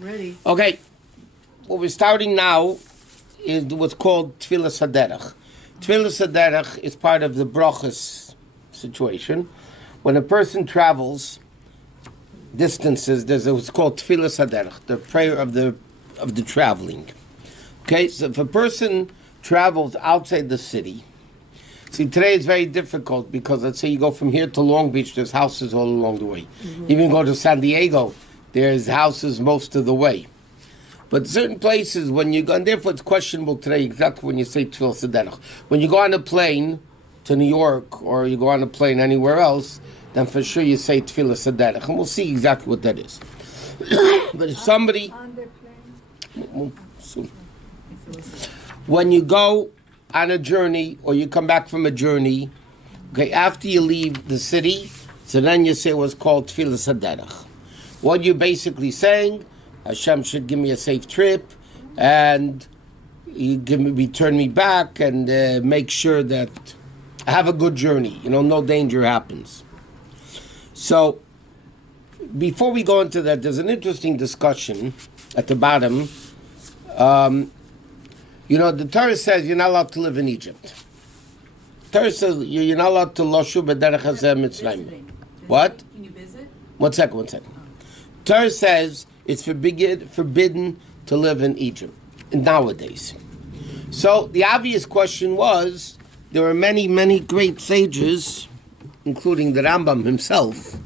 Ready. Okay, what we're starting now is what's called Tfilas Haderech. Tfilas Haderech is part of the brachot situation. When a person travels distances, there's what's called Tfilas Haderech, the prayer of the traveling. Okay, so if a person travels outside the city, see, today it's very difficult because let's say you go from here to Long Beach, there's houses all along the way. Mm-hmm. Even go to San Diego, there's houses most of the way. But certain places, when you go, and therefore it's questionable today exactly when you say Tfilas Haderech. When you go on a plane to New York or you go on a plane anywhere else, then for sure you say Tfilas Haderech. And we'll see exactly what that is. But if somebody... On the plane? Soon. When you go on a journey or you come back from a journey, okay, after you leave the city, so then you say what's called Tfilas Haderech. What you're basically saying, Hashem should give me a safe trip, and you return me back, and make sure that I have a good journey. No danger happens. So, before we go into that, there's an interesting discussion at the bottom. The Torah says you're not allowed to live in Egypt. The Torah says you're not allowed to loshu b'derech hazeh mitzrayim. What? Can you visit? One second. Torah says it's forbidden to live in Egypt nowadays. So the obvious question was, there were many, many great sages, including the Rambam himself,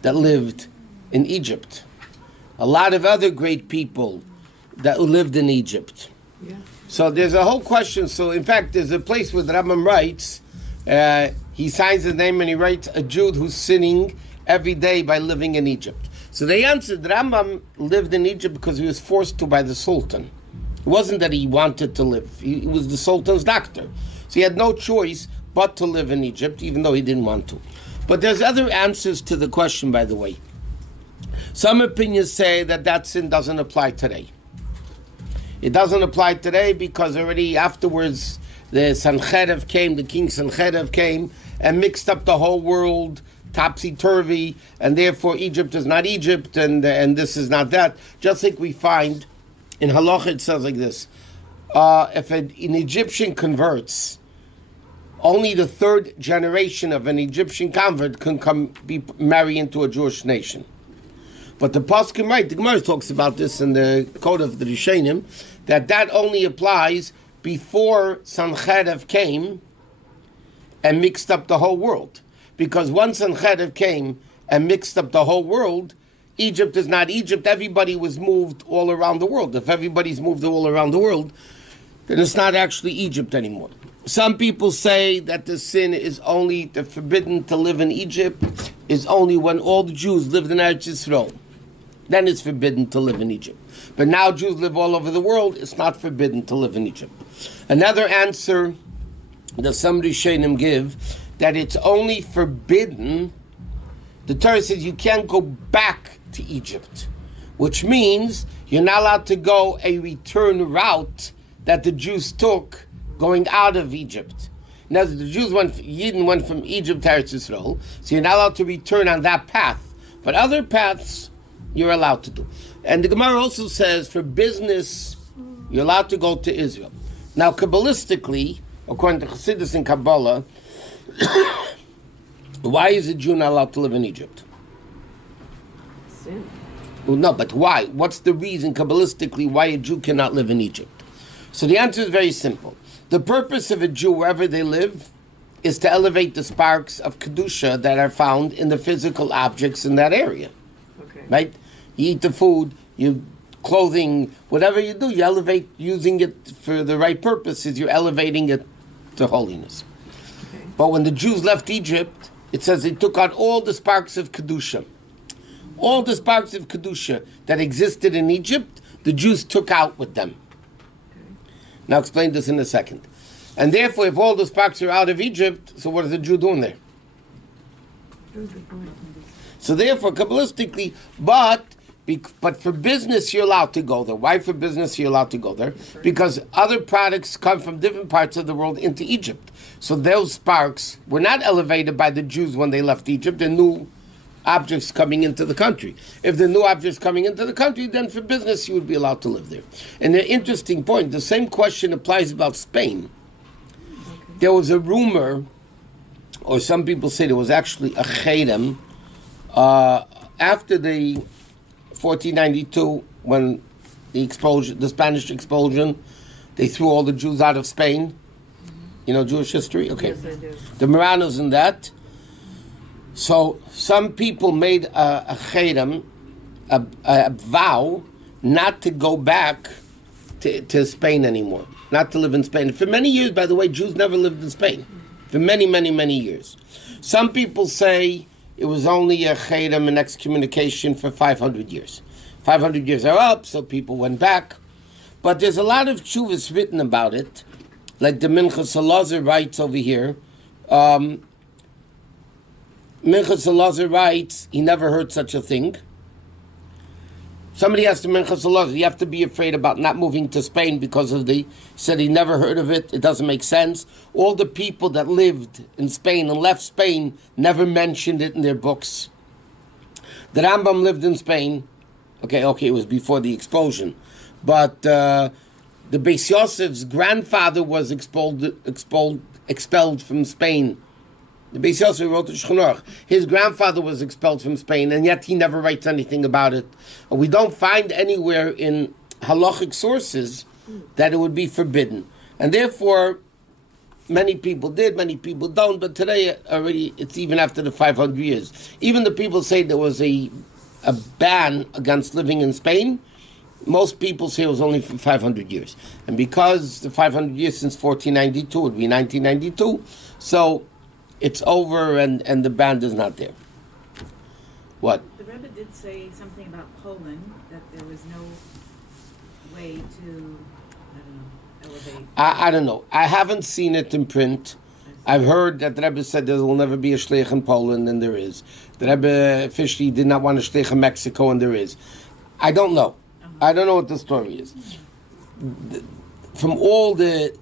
that lived in Egypt. A lot of other great people that lived in Egypt. Yeah. So there's a whole question. So in fact, there's a place where the Rambam writes, he signs his name and he writes, a Jew who's sinning every day by living in Egypt. So they answered, the Rambam lived in Egypt because he was forced to by the Sultan. It wasn't that he wanted to live. He was the Sultan's doctor. So he had no choice but to live in Egypt, even though he didn't want to. But there's other answers to the question, by the way. Some opinions say that sin doesn't apply today. It doesn't apply today because already afterwards the king Sancherev came and mixed up the whole world, topsy-turvy, and therefore Egypt is not Egypt, and this is not that. Just like we find in halachot, it says like this: if an Egyptian converts, only the third generation of an Egyptian convert can marry into a Jewish nation. But the Paskim, right, the Gemara talks about this in the Code of the Rishonim, that only applies before Sancherev came and mixed up the whole world. Because once Sancherev came and mixed up the whole world, Egypt is not Egypt. Everybody was moved all around the world. If everybody's moved all around the world, then it's not actually Egypt anymore. Some people say that the sin is only, the forbidden to live in Egypt is only when all the Jews lived in Eretz Yisrael. Then it's forbidden to live in Egypt. But now Jews live all over the world, it's not forbidden to live in Egypt. Another answer that some Rishonim give, that it's only forbidden, the Torah says you can't go back to Egypt, which means you're not allowed to go a return route that the Jews took going out of Egypt. Now, the Jews Yidden went from Egypt to Eretz Yisrael, so you're not allowed to return on that path. But other paths, you're allowed to do. And the Gemara also says, for business, you're allowed to go to Israel. Now, Kabbalistically, according to Chassidus and Kabbalah, why is a Jew not allowed to live in Egypt? Sin. Well, no, but why? What's the reason, Kabbalistically, why a Jew cannot live in Egypt? So the answer is very simple. The purpose of a Jew, wherever they live, is to elevate the sparks of Kedusha that are found in the physical objects in that area. Okay. Right? You eat the food, you clothing, whatever you do, you elevate using it for the right purposes, you're elevating it to holiness. Okay. But when the Jews left Egypt, it says they took out all the sparks of Kedusha. All the sparks of Kedusha that existed in Egypt, the Jews took out with them. Now explain this in a second. And therefore, if all the sparks are out of Egypt, so what is the Jew doing there? So therefore, Kabbalistically, but for business you're allowed to go there. Why for business you're allowed to go there? Because other products come from different parts of the world into Egypt. So those sparks were not elevated by the Jews when they left Egypt. They're new objects coming into the country. If the new objects coming into the country, then for business you would be allowed to live there. And the interesting point, the same question applies about Spain. There was a rumor, or some people say there was actually a cherem, after the 1492, when the Spanish expulsion, they threw all the Jews out of Spain. You know Jewish history? Okay. Yes, I do. The Moranos and that. So some people made a cherem, a vow, not to go back to Spain anymore, not to live in Spain. For many years, by the way, Jews never lived in Spain. For many, many, many years. Some people say it was only a cherem, an excommunication for 500 years. 500 years are up, so people went back. But there's a lot of tshuvas written about it, like the Minchas Elazar writes over here. Minchas Elazar writes, he never heard such a thing. Somebody asked the Minchas Elazar, you have to be afraid about not moving to Spain because of said he never heard of it, it doesn't make sense. All the people that lived in Spain and left Spain never mentioned it in their books. The Rambam lived in Spain. Okay, it was before the expulsion. But the Beis Yosef's grandfather was expelled from Spain. The Beis Yosef wrote the Shulchan Aruch. His grandfather was expelled from Spain, and yet he never writes anything about it. We don't find anywhere in halachic sources that it would be forbidden. And therefore, many people did, many people don't, but today already, it's even after the 500 years. Even the people say there was a ban against living in Spain. Most people say it was only for 500 years. And because the 500 years since 1492 would be 1992, so it's over and the ban is not there. What? The Rabbi did say something about Poland, that there was no way to, elevate. I don't know. I haven't seen it in print. I've heard that the Rebbe said there will never be a shleich in Poland, and there is. The Rebbe officially did not want a shleich in Mexico, and there is. I don't know. I don't know what the story is. From all the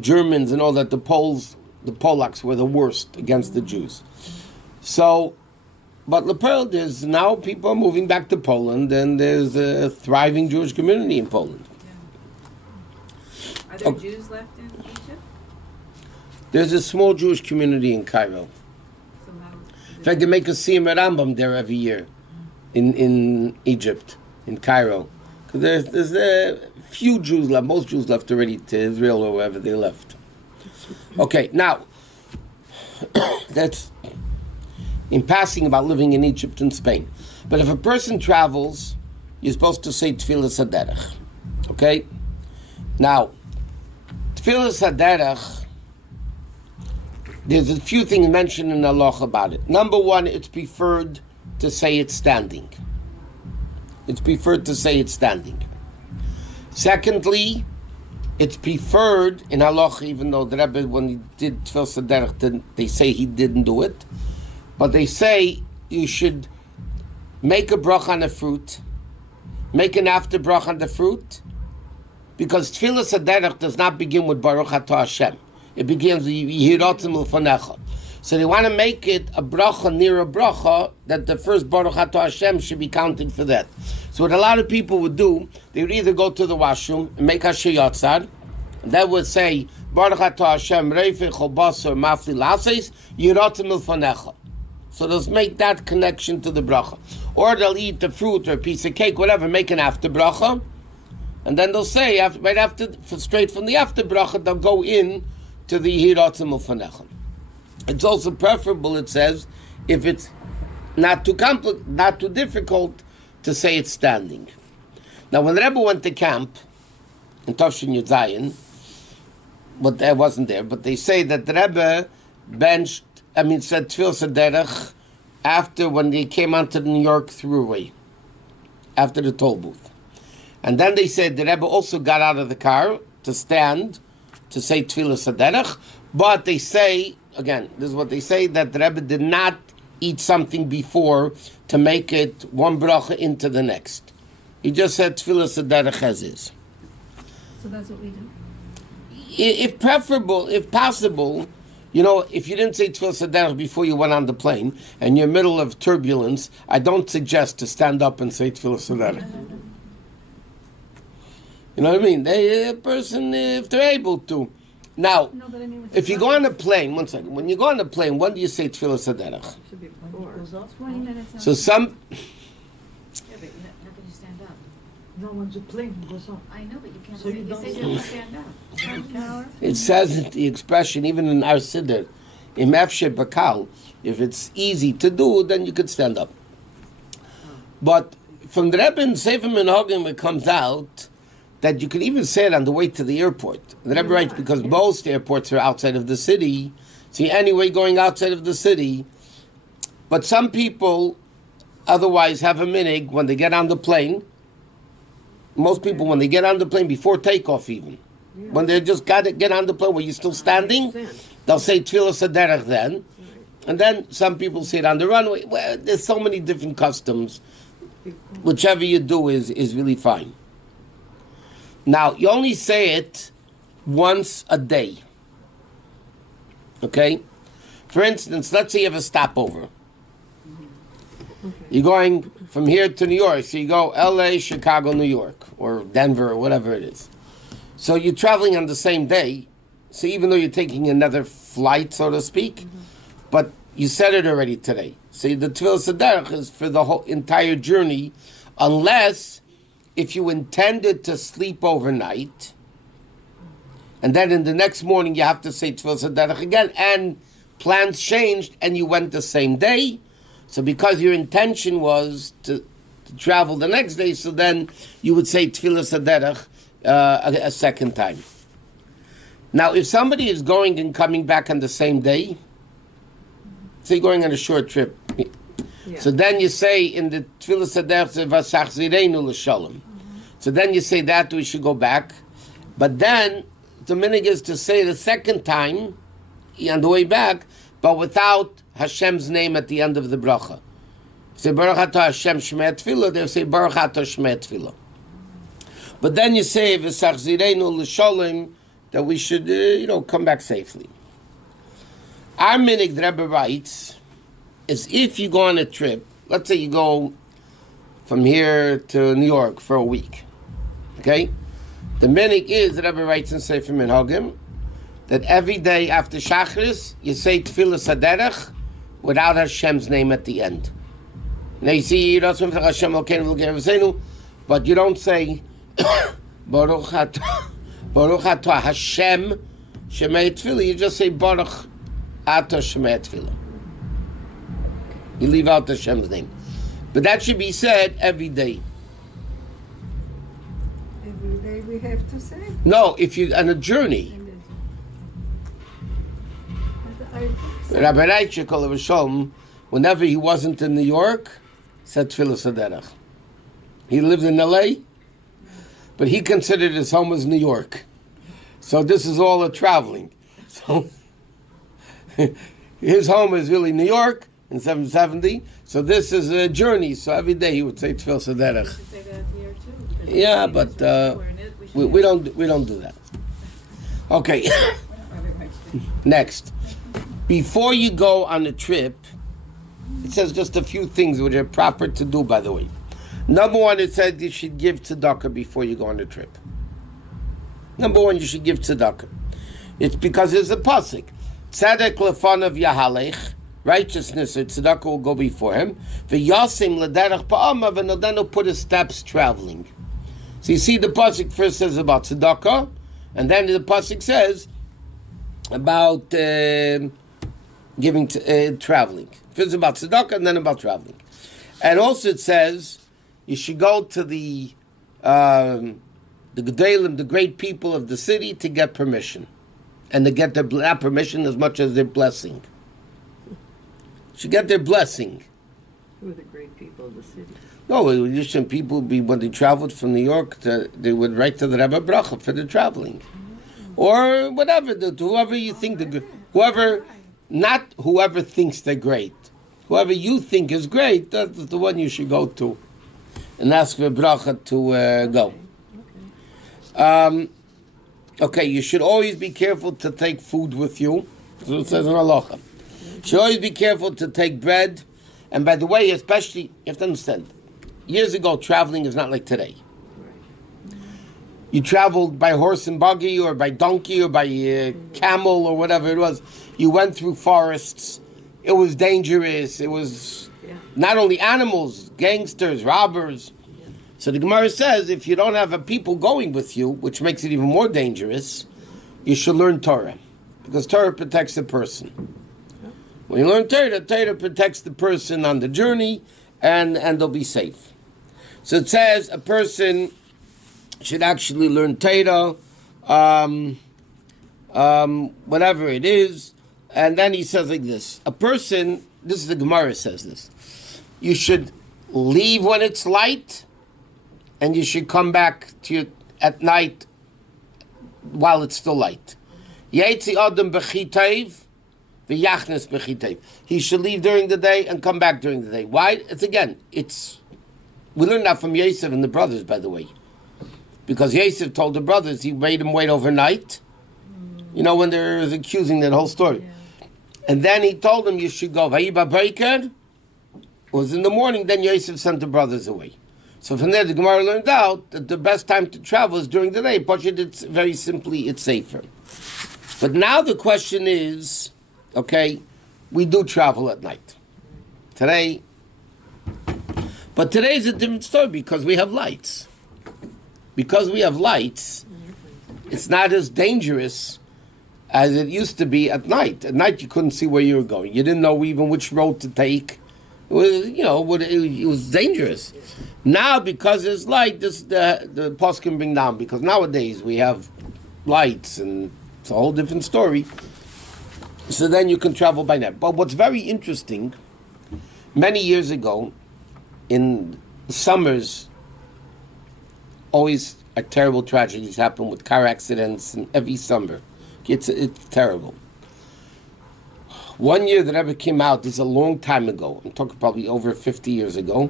Germans and all that, the Polacks were the worst against the Jews. So, but Lepel, there's now people are moving back to Poland, and there's a thriving Jewish community in Poland. Yeah. Are there Jews left in Egypt? There's a small Jewish community in Cairo. So In fact, they make a Siyum Rambam there every year in Egypt, in Cairo. Because there's a few Jews left, most Jews left already to Israel or wherever they left. Okay, now, that's in passing about living in Egypt and Spain. But if a person travels, you're supposed to say Tfilas HaDerech. Okay? Now, Tfilas HaDerech, there's a few things mentioned in the law about it. Number one, it's preferred to say it standing. It's preferred to say it standing. Secondly, it's preferred in halacha, even though the Rebbe, when he did Tfilas HaDerech, they say he didn't do it, but they say you should make a brach on the fruit, make an after brach on the fruit, because Tfilas HaDerech does not begin with Baruch Atah Hashem. It begins with Yiratzim L'fanecha. So they want to make it a bracha near a bracha, that the first Baruch Atah Hashem should be counted for that. So what a lot of people would do, they would either go to the washroom and make Asher Yatzar, and that would say Baruch Atah Hashem Reifei Chol Basar Mafli Laseis Yiratzim L'fanecha. So they'll make that connection to the bracha. Or they'll eat the fruit or a piece of cake, whatever, make an after bracha, and then they'll say, right after, straight from the after bracha, they'll go in to the Yiratzim L'fanecha. It's also preferable, it says, if it's not too difficult, to say it's standing. Now, when the Rebbe went to camp in Tavshin Yud Zayin, but I wasn't there, but they say that the Rebbe said Tfilas HaDerech after when they came onto the New York Thruway, after the toll booth. And then they said the Rebbe also got out of the car to stand to say Tfilas HaDerech, but they say, again, this is what they say, that the Rebbe did not eat something before to make it one bracha into the next. He just said Tfilas HaDerech as is. So that's what we do? If preferable, if possible, You know, if you didn't say Tfilas Haderech before you went on the plane, and you're in the middle of turbulence, I don't suggest to stand up and say Tfilas Haderech. You know what I mean? A person, if they're able to. Now, No, but I mean, if you go on a plane, one second, when you go on a plane, when do you say Tfilas Haderech? should be When before. it goes up. 20 minutes. So some, Yeah, but how can you stand up? No, when the plane goes up. I know, but you can't, So you you don't said say- you have to stand up. it says in the expression, even in our Siddur, im efshe bakal, if it's easy to do, then you could stand up. But from the Rebbe in Sefer Menhagim, it comes out that you can even say it on the way to the airport. The Rebbe writes, because most airports are outside of the city, see, anyway, going outside of the city, but some people otherwise have a minig when they get on the plane. Most people, when they get on the plane, before takeoff even, when they just got to get on the plane where you're still standing, they'll say Tfilas Haderech then. And then some people say it on the runway. Well, there's so many different customs. Whichever you do is really fine. Now, you only say it once a day. Okay? For instance, let's say you have a stopover. You're going from here to New York. So you go LA, Chicago, New York, or Denver, or whatever it is. So you're traveling on the same day. So even though you're taking another flight, so to speak, but you said it already today. So the Tfilas Haderech is for the whole entire journey, unless if you intended to sleep overnight, and then in the next morning you have to say Tfilas Haderech again, and plans changed, and you went the same day. So because your intention was to travel the next day, so then you would say Tfilas Haderech a second time. Now, if somebody is going and coming back on the same day, say going on a short trip, so then you say in the Tfilas Haderech V'asachzirenu l'shalom. So then you say that we should go back, but then the minig is to say the second time on the way back, but without Hashem's name at the end of the bracha. Say Baruch Atah Hashem Shmei Tefillah, they'll say Baruch Atah Shmei Tefillah. But then you say V'sachzirenu l'shalom, that we should, come back safely. Our minig, the Rebbe writes, is if you go on a trip, let's say you go from here to New York for a week, okay? The minig is, the Rebbe writes in Sefer Minhagim, that every day after Shachris, you say Tfilas Haderech without Hashem's name at the end. Now you see, you don't say Hashem Elokeinu v'Gevzenu, but you don't say Baruch Atah Hashem Shemei Tefillah. You just say Baruch Atah Shemei Tefillah. You leave out Hashem's name, but that should be said every day. Every day we have to say. No, if you're on a journey. Rabbi Reichel, whenever he wasn't in New York, said Tfilas Haderech. He lived in L.A., but he considered his home as New York. So this is all a traveling. So his home is really New York in 770. So this is a journey. So every day he would say Tfilas Haderech. We should say that here too. Yeah, but we don't do that. Okay. Next. Before you go on a trip, it says just a few things which are proper to do, by the way. Number one, it said you should give tzedakah before you go on a trip. Number one, you should give tzedakah. It's because there's a pasuk. Tzedek lefanav yahalech, righteousness or tzedakah will go before him. V'yasim l'derech pa'amav, and then he'll put his steps traveling. So you see the pasuk first says about tzedakah, and then the pasuk says about traveling. First about tzedakah and then about traveling. And also it says you should go to the gedalim, the great people of the city, to get permission. And to get their permission as much as their blessing. You should get their blessing. Who are the great people of the city? No, usually some people, when they traveled from New York, they would write to the Rebbe brachot for the traveling. Or whatever, whoever you think, not whoever thinks they're great. Whoever you think is great, that's the one you should go to and ask for brachot to go. Okay, you should always be careful to take food with you. That's what it says in halacha. Should always be careful to take bread. And by the way, especially, you have to understand, years ago, traveling is not like today. You traveled by horse and buggy or by donkey or by camel or whatever it was. You went through forests. It was dangerous. It was not only animals, gangsters, robbers. So the Gemara says if you don't have a people going with you, which makes it even more dangerous, you should learn Torah. Because Torah protects the person. When you learn Torah, Torah protects the person on the journey and they'll be safe. So it says a person should actually learn Torah, whatever it is. And then he says like this. A person, this is the Gemara says this. You should leave when it's light and you should come back to you at night while it's still light. Yaitzi adam b'chitayv v'yachnes b'chitayv. He should leave during the day and come back during the day. Why? We learned that from Yosef and the brothers, by the way. Because Yosef told the brothers, he made them wait overnight. You know, when they're accusing that whole story. Yeah. And then he told them, you should go. Vayiba Breikad. It was in the morning, then Yosef sent the brothers away. So from there, the Gemara learned out that the best time to travel is during the day. But it's very simply, it's safer. But now the question is, okay, we do travel at night. But today is a different story because we have lights. Because we have lights, it's not as dangerous as it used to be at night. At night, you couldn't see where you were going. You didn't know even which road to take. It was, it was dangerous. Now, because there's light, the post can bring down. Because nowadays we have lights, and it's a whole different story. So then you can travel by night. But what's very interesting, many years ago, in summers, always terrible tragedies happen with car accidents and every summer. It's terrible. One year the Rebbe came out, this is a long time ago. I'm talking probably over 50 years ago.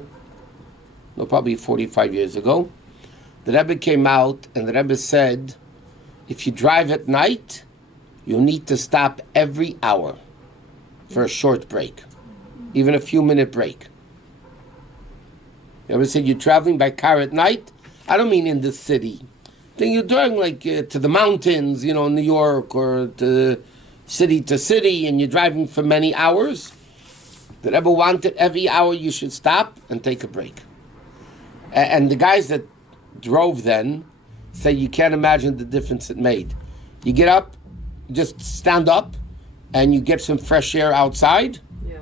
No, probably 45 years ago. The Rebbe came out and the Rebbe said, if you drive at night, you need to stop every hour for a short break. Even a few minute break. The Rebbe said, you're traveling by car at night, I don't mean in the city. Then you're driving to the mountains, New York or to city, and you're driving for many hours. The Rebbe wanted every hour you should stop and take a break. And the guys that drove then say you can't imagine the difference it made. You get up, you just stand up, and you get some fresh air outside. Yeah.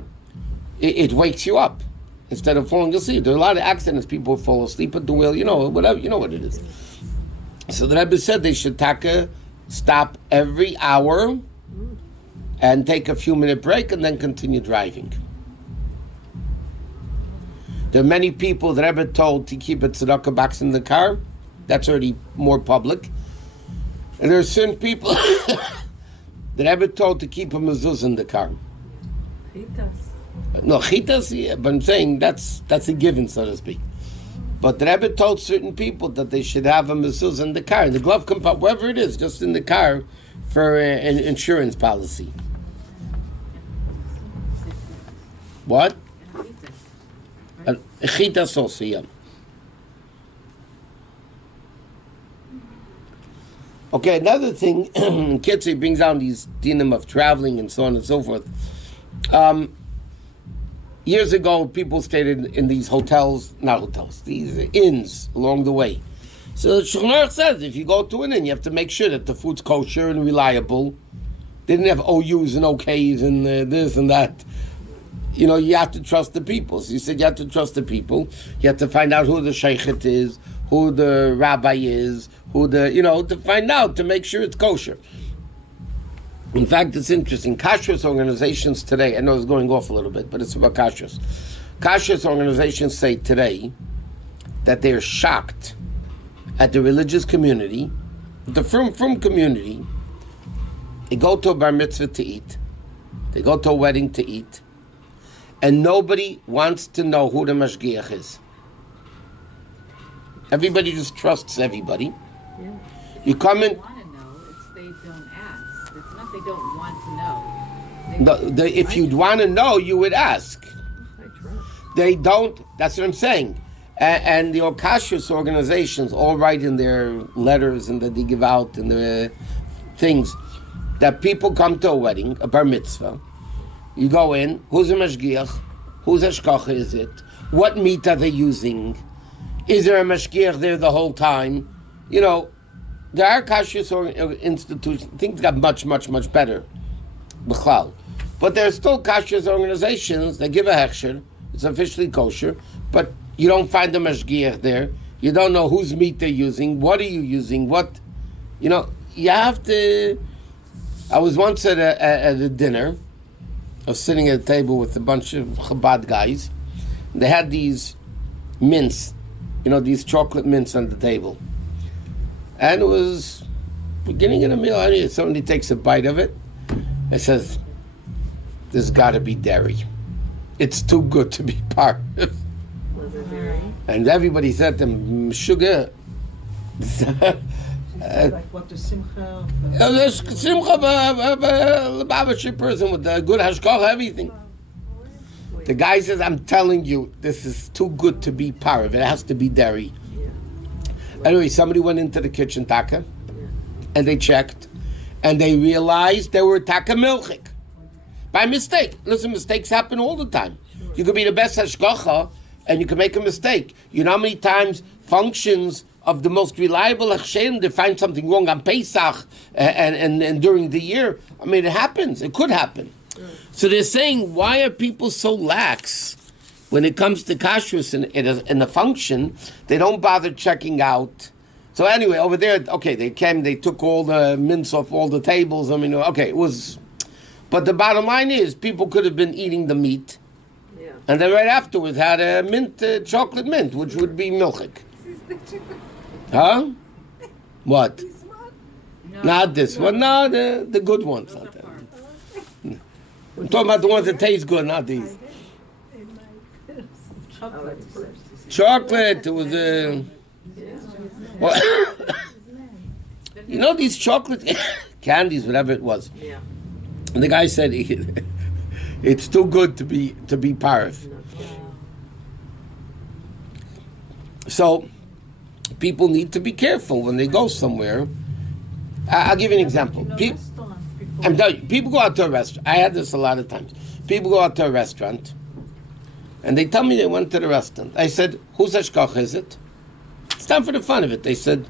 It wakes you up. Instead of falling asleep. There are a lot of accidents. People fall asleep at the wheel, whatever, you know what it is. So the Rebbe said they should stop every hour and take a few minute break and then continue driving. There are many people the Rebbe told to keep a tzedakah box in the car. That's already more public. And there are certain people the Rebbe told to keep a mezuzah in the car. No, chitas, yeah, but I'm saying that's a given, so to speak. But the Rebbe told certain people that they should have a mezuzah in the car, in the glove compartment, wherever it is, just in the car for an insurance policy. What? Chitas also, yeah. Okay, another thing, Kitzi brings down these dinim of traveling and so on and so forth. Years ago, people stayed in these these inns along the way. So the Shulchan Aruch says, if you go to an inn, you have to make sure that the food's kosher and reliable. They didn't have OUs and OKs and this and that. You have to trust the people. So you said you have to trust the people. You have to find out who the sheikhet is, who the rabbi is, to find out, to make sure it's kosher. In fact, it's interesting. Kashrus organizations today, I know it's going off a little bit, but it's about kashrus. Kashrus organizations say today that they're shocked at the religious community, the frum community. They go to a bar mitzvah to eat. They go to a wedding to eat. And nobody wants to know who the mashgiach is. Everybody just trusts everybody. Yeah. You come in... They don't want to know. It's they don't ask. It's not they don't want to know. No, if you'd want to know, you would ask. I trust. They don't. That's what I'm saying. And the Okashus organizations all write in their letters and that they give out and the things that people come to a wedding, a bar mitzvah. You go in. Who's a mashgiach? Whose hashkacha is it? What meat are they using? Is there a mashgiach there the whole time? You know, there are kashrus institutions. Things got much, much, much better. B'chlal. But there are still kashrus organizations that give a hechsher. It's officially kosher, but you don't find the mashgiach there. You don't know whose meat they're using. What are you using? What, you know, you have to. I was once at a dinner. I was sitting at a table with a bunch of Chabad guys. They had these mints, you know, these chocolate mints on the table. And it was beginning of the meal. And somebody takes a bite of it and says, "There's got to be dairy. It's too good to be part of." Was it dairy? And everybody said to them, "Sugar." Like what the simcha? There's simcha, Lubavitcher person with the good hashkacha, everything. The guy says, "I'm telling you, this is too good to be parv. It has to be dairy." Yeah. Anyway, somebody went into the kitchen, taka, and they checked, and they realized they were taka milchik. By mistake. Listen, mistakes happen all the time. Sure. You could be the best hashkacha, and you can make a mistake. You know how many times functions of the most reliable hachshem, they find something wrong on Pesach and during the year. I mean, it happens. It could happen. Right. So they're saying, why are people so lax when it comes to kashrus in the function? They don't bother checking out. So anyway, over there, okay, they came, they took all the mints off all the tables. I mean, okay, it was. But the bottom line is, people could have been eating the meat, Yeah. and then right afterwards had a mint, chocolate mint, which would be milchik. Huh? What? No, Not this one. No, the good ones. those are Not that. farm. I'm talking about the ones that taste good, not these. Chocolate. Chocolate. It was Yeah. well, you know these chocolate candies, whatever it was. Yeah. And the guy said it's too good to be parv. So people need to be careful when they go somewhere. I'll give you an example. I'm telling you, people go out to a restaurant. I had this a lot of times. People go out to a restaurant, and they tell me they went to the restaurant. I said, "Whose hashkacha is it?" It's time for the fun of it. They said,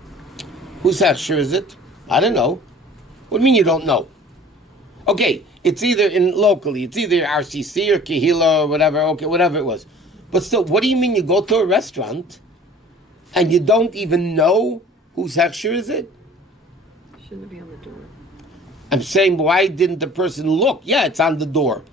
"Whose hashkacha is it?" I don't know. What do you mean you don't know? Okay, it's either locally, it's either RCC or Kehila or whatever. Okay, whatever it was. But still, what do you mean you go to a restaurant and you don't even know whose hechsher is it? Shouldn't it be on the door? I'm saying, why didn't the person look? Yeah, it's on the door.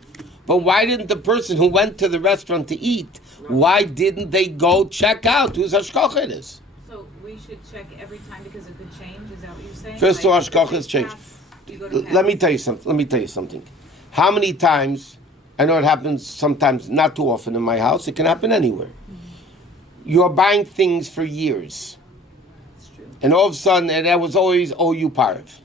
But why didn't the person who went to the restaurant to eat, why didn't they go check out whose hashkacha it is? So we should check every time because it could change. Is that what you're saying? First of all, Like, hashkacha if has it's changed. past, you go to Let me past. tell you something. How many times, I know it happens sometimes, not too often in my house, it can happen anywhere. You're buying things for years. It's true. And all of a sudden, and that was always OU Parv.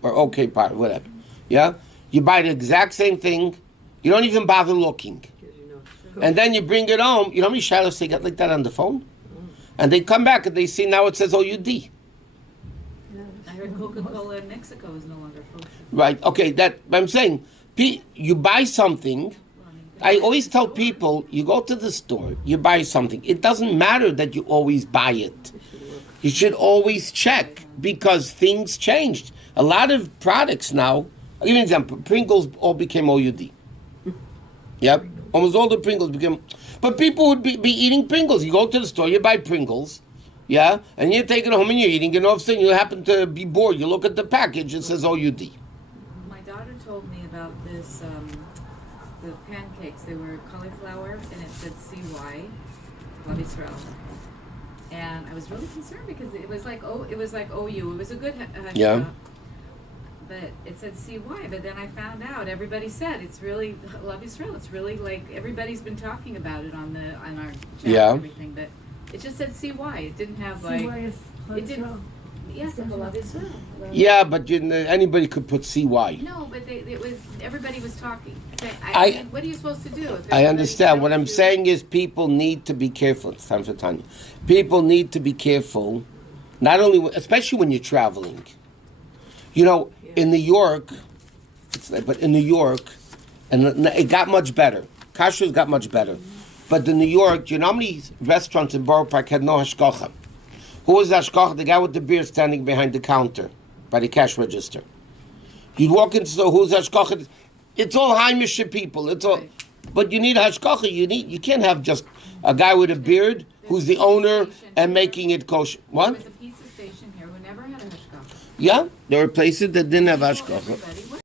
Or OK Parv, whatever. Yeah? You buy the exact same thing. You don't even bother looking. Because you know. And then you bring it home. You know how many shadows they get like that on the phone? And they come back and they see now it says OUD. I heard Coca-Cola in Mexico is no longer kosher. Right, okay, but I'm saying, you buy something. Well, I mean, I always tell people, you go to the store, you buy something. It doesn't matter that you always buy it. You should always check because things changed. A lot of products now, I'll give you an example. Pringles all became OUD. Yep, almost all the Pringles became. But people would be eating Pringles. You go to the store, you buy Pringles, yeah, and you take it home and you're eating, and all of a sudden you happen to be bored. You look at the package, it says OUD. my daughter told me about this, the pancakes. They were cauliflower and it said CY, Love Israel. And I was really concerned because it was like OU. It was a good Yeah. But it said CY. But then I found out everybody said it's really Love Israel. It's really like everybody's been talking about it on our chat Yeah. and everything. But it just said CY. It didn't have like it didn't. Yes, Halav Yisrael. Yeah, but anybody could put CY. No, but it was everybody was talking. Saying, I- what are you supposed to do? If I everybody understand. What tells I'm you- saying is people need to be careful. It's time for Tanya. People need to be careful, not only, especially when you're traveling. You know, in New York, but in New York, and it got much better. Kashrus got much better. But in New York, you know how many restaurants in Borough Park had no hashgacha? Who was the hashgacha? The guy with the beard standing behind the counter by the cash register. You'd walk into the store, who's hashgacha? It's all Heimish people. It's all, but you need hashgacha. You can't have just a guy with a beard who's the owner and making it kosher. What? There was a pizza station here who never had a hashgacha. Yeah, there were places that didn't have hashgacha. Everybody